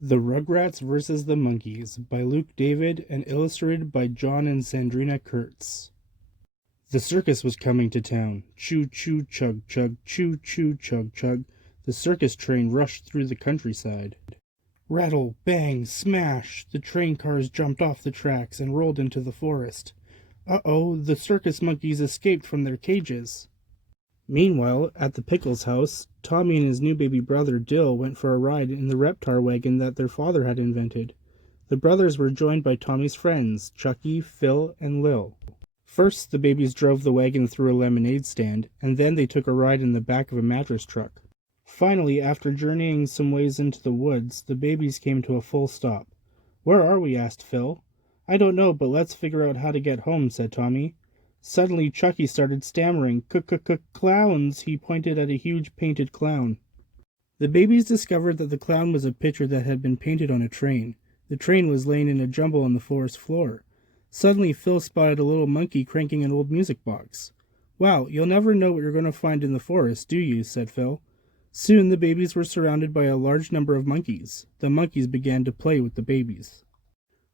The Rugrats vs. the Monkeys by Luke David and illustrated by John and Sandrina Kurtz. The circus was coming to town. Choo choo chug chug, choo choo chug chug. The circus train rushed through the countryside. Rattle, bang, smash! The train cars jumped off the tracks and rolled into the forest. Uh-oh, the circus monkeys escaped from their cages. Meanwhile, at the Pickles' house, Tommy and his new baby brother Dill went for a ride in the reptar wagon that their father had invented. The brothers were joined by Tommy's friends, Chucky, Phil, and Lil. First, the babies drove the wagon through a lemonade stand, and then they took a ride in the back of a mattress truck. Finally, after journeying some ways into the woods, the babies came to a full stop. "Where are we?" asked Phil. "I don't know, but let's figure out how to get home," said Tommy. Suddenly, Chucky started stammering. "Clowns!" He pointed at a huge painted clown. The babies discovered that the clown was a picture that had been painted on a train. The train was laying in a jumble on the forest floor. Suddenly, Phil spotted a little monkey cranking an old music box. "Wow, you'll never know what you're going to find in the forest, do you?" said Phil. Soon the babies were surrounded by a large number of monkeys. The monkeys began to play with the babies.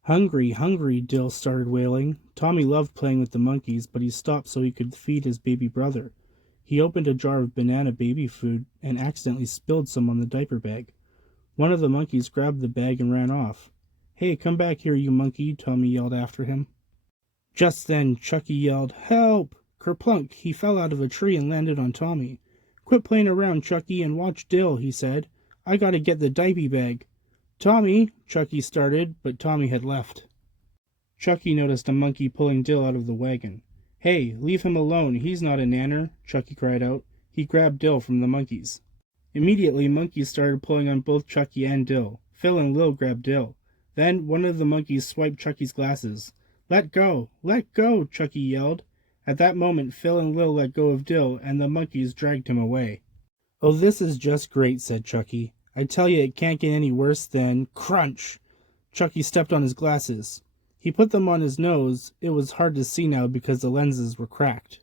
"Hungry, hungry," Dill started wailing. Tommy loved playing with the monkeys, but he stopped so he could feed his baby brother. He opened a jar of banana baby food and accidentally spilled some on the diaper bag. One of the monkeys grabbed the bag and ran off. "Hey, come back here, you monkey," Tommy yelled after him. Just then, Chucky yelled, "Help!" Kerplunk! He fell out of a tree and landed on Tommy. "Quit playing around, Chucky, and watch Dill," he said. "I gotta get the diaper bag." "Tommy," Chucky started, but Tommy had left. Chucky noticed a monkey pulling Dill out of the wagon. "Hey, leave him alone, he's not a nanner," Chucky cried out. He grabbed Dill from the monkeys. Immediately, monkeys started pulling on both Chucky and Dill. Phil and Lil grabbed Dill. Then one of the monkeys swiped Chucky's glasses. Let go! Let go!" Chucky yelled. At that moment, Phil and Lil let go of Dill, and the monkeys dragged him away. "Oh, this is just great," said Chucky. "I tell you, it can't get any worse than—" Crunch! Chucky stepped on his glasses. He put them on his nose. It was hard to see now because the lenses were cracked.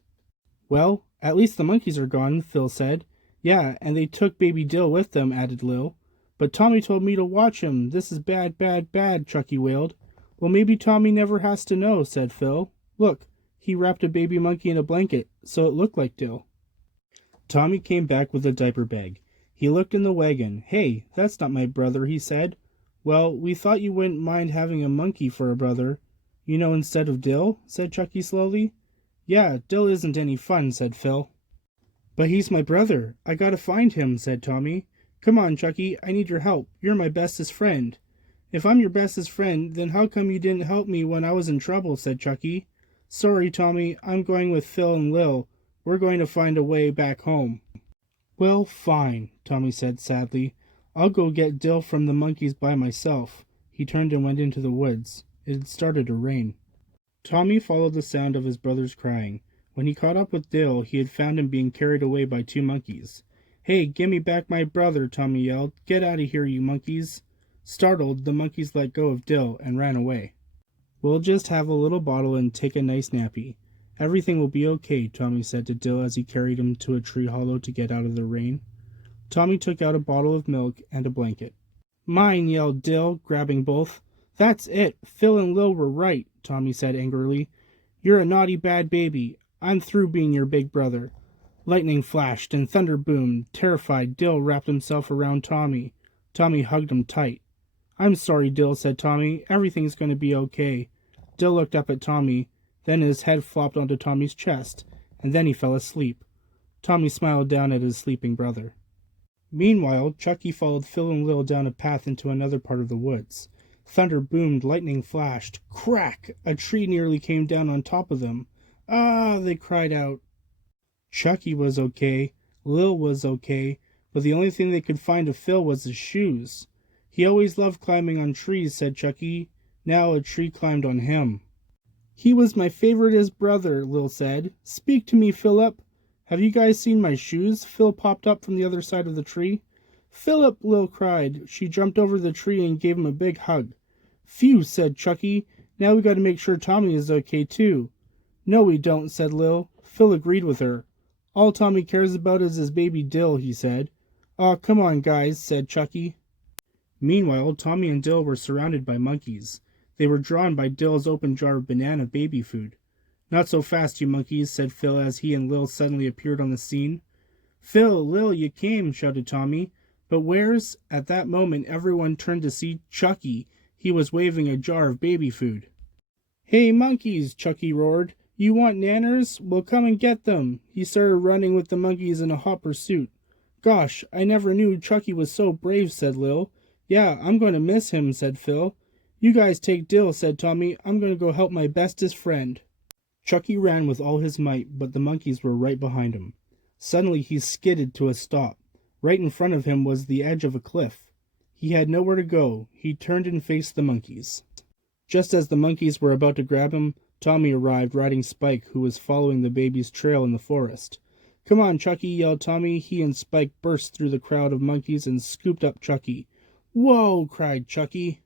"Well, at least the monkeys are gone," Phil said. "Yeah, and they took baby Dill with them," added Lil. "But Tommy told me to watch him. This is bad, bad, bad," Chucky wailed. "Well, maybe Tommy never has to know," said Phil. "Look, he wrapped a baby monkey in a blanket, so it looked like Dill." Tommy came back with a diaper bag. He looked in the wagon. "Hey, that's not my brother," he said. "Well, we thought you wouldn't mind having a monkey for a brother. You know, instead of Dill," said Chucky slowly. "Yeah, Dill isn't any fun," said Phil. "But he's my brother. I gotta find him," said Tommy. "Come on, Chucky, I need your help. You're my bestest friend." "If I'm your bestest friend, then how come you didn't help me when I was in trouble?" said Chucky. "Sorry, Tommy, I'm going with Phil and Lil. We're going to find a way back home." "Well, fine," Tommy said sadly. "I'll go get Dill from the monkeys by myself." He turned and went into the woods. It had started to rain. Tommy followed the sound of his brother's crying. When he caught up with Dill, he had found him being carried away by two monkeys. "Hey, give me back my brother," Tommy yelled. "Get out of here, you monkeys." Startled, the monkeys let go of Dill and ran away. "We'll just have a little bottle and take a nice nappy. Everything will be okay," Tommy said to Dill as he carried him to a tree hollow to get out of the rain. Tommy took out a bottle of milk and a blanket. "Mine!" yelled Dill, grabbing both. "That's it! Phil and Lil were right," Tommy said angrily. "You're a naughty bad baby. I'm through being your big brother." Lightning flashed and thunder boomed. Terrified, Dill wrapped himself around Tommy. Tommy hugged him tight. "I'm sorry, Dill," said Tommy. "Everything's going to be okay." Dill looked up at Tommy. Then his head flopped onto Tommy's chest, and then he fell asleep. Tommy smiled down at his sleeping brother. Meanwhile, Chucky followed Phil and Lil down a path into another part of the woods. Thunder boomed, lightning flashed. Crack! A tree nearly came down on top of them. "Ah!" they cried out. Chucky was okay, Lil was okay, but the only thing they could find of Phil was his shoes. "He always loved climbing on trees," said Chucky. Now a tree climbed on him. "He was my favoriteest brother," Lil said. "Speak to me, Philip." "Have you guys seen my shoes?" Phil popped up from the other side of the tree. "Philip!" Lil cried. She jumped over the tree and gave him a big hug. "Phew," said Chucky. "Now we gotta make sure Tommy is okay too." "No, we don't," said Lil. Phil agreed with her. "All Tommy cares about is his baby Dill," he said. "Aw, come on, guys," said Chucky. Meanwhile, Tommy and Dill were surrounded by monkeys. They were drawn by Dill's open jar of banana baby food. "Not so fast, you monkeys," said Phil as he and Lil suddenly appeared on the scene. "Phil, Lil, you came," shouted Tommy. But where's... At that moment, everyone turned to see Chucky. He was waving a jar of baby food. "Hey, monkeys," Chucky roared. "You want nanners? Well, come and get them." He started running with the monkeys in a hot pursuit. "Gosh, I never knew Chucky was so brave," said Lil. "Yeah, I'm going to miss him," said Phil. "You guys take Dill," said Tommy. "I'm going to go help my bestest friend." Chucky ran with all his might, but the monkeys were right behind him. Suddenly he skidded to a stop. Right in front of him was the edge of a cliff. He had nowhere to go. He turned and faced the monkeys. Just as the monkeys were about to grab him, Tommy arrived riding Spike, who was following the baby's trail in the forest. "Come on, Chucky," yelled Tommy. He and Spike burst through the crowd of monkeys and scooped up Chucky. "Whoa!" cried Chucky.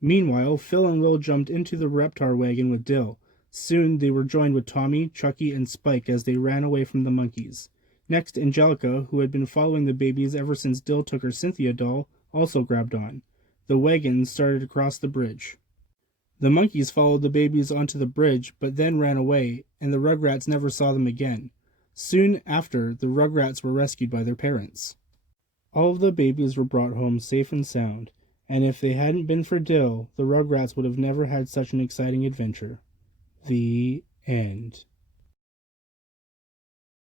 Meanwhile, Phil and Lil jumped into the Reptar wagon with Dill. Soon they were joined with Tommy, Chucky, and Spike as they ran away from the monkeys. Next, Angelica, who had been following the babies ever since Dill took her Cynthia doll, also grabbed on. The wagon started across the bridge. The monkeys followed the babies onto the bridge, but then ran away, and the Rugrats never saw them again. Soon after, the Rugrats were rescued by their parents. All of the babies were brought home safe and sound, and if they hadn't been for Dill, the Rugrats would have never had such an exciting adventure. The end.